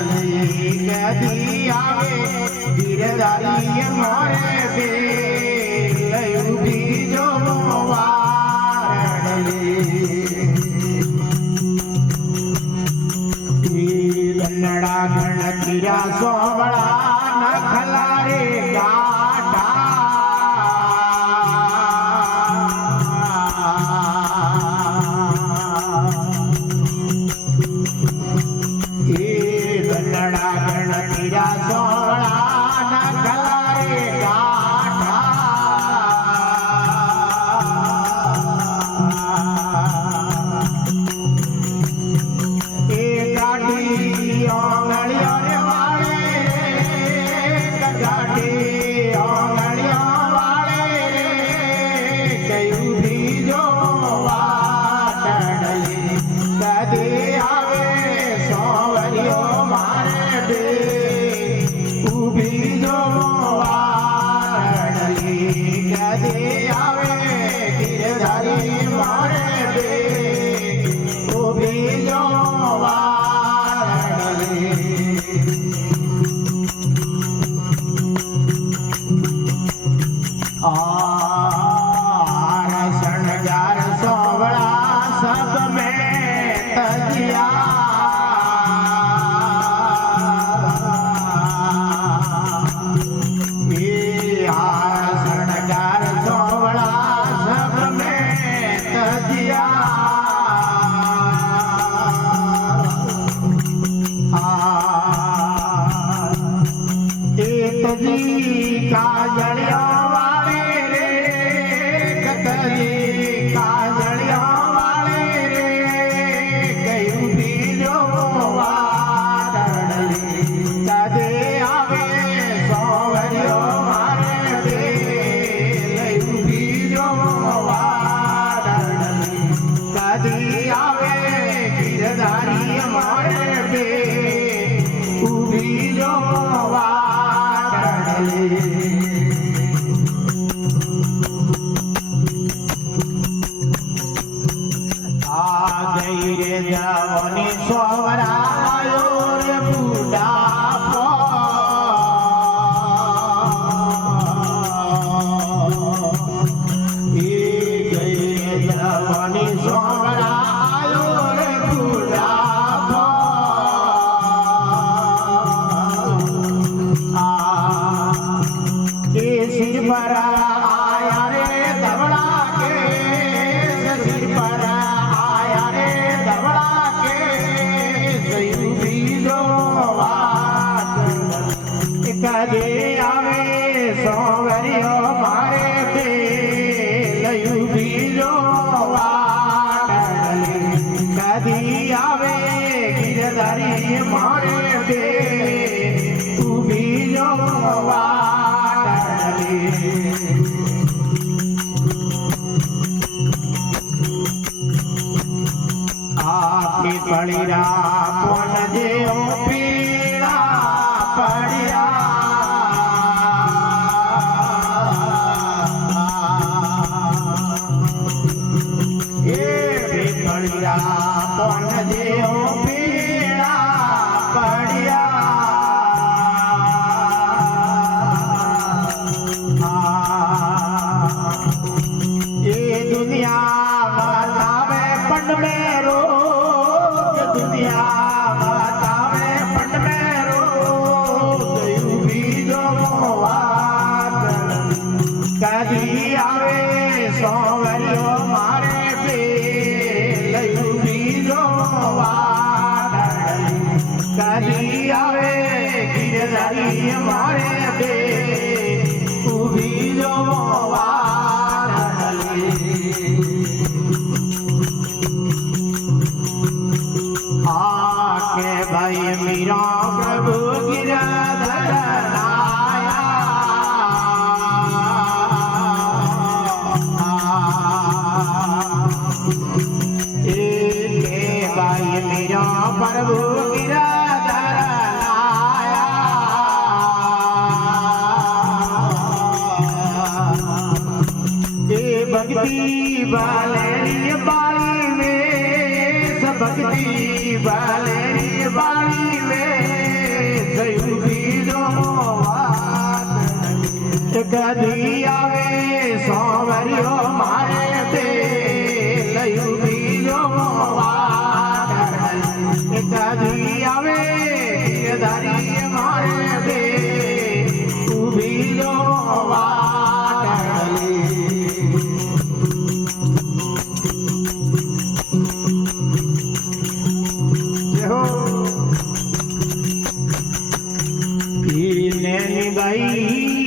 वाटली कधी आवे गिरधारी मोरे बे लयुबी जो वारडली गन्नड़ा गणतिरा सोबड़ा नखला रे गाढ़ा गन्नड़ा गणतिरा सोबड़ा नखला रे गाढ़ा पड़िया पुन जे पीड़ा पड़िया पड़िया पुन जे पीड़ा पड़िया ये दुनिया बतावे पंड में रो दुनिया बतावे पंड में रो बीजो कदी आवे सोवरियो मारे पे लयू बीजो कदी आवे गिरधारी मारे पे बीजो आके भाई मीरा प्रभु गिरधर आया के भाई मीरा प्रभु गिरधर आया भक्ति वाले बाली में भक्ति वाले बाली में धारी मारे बे उभी जो वाटली हो नैनी बाई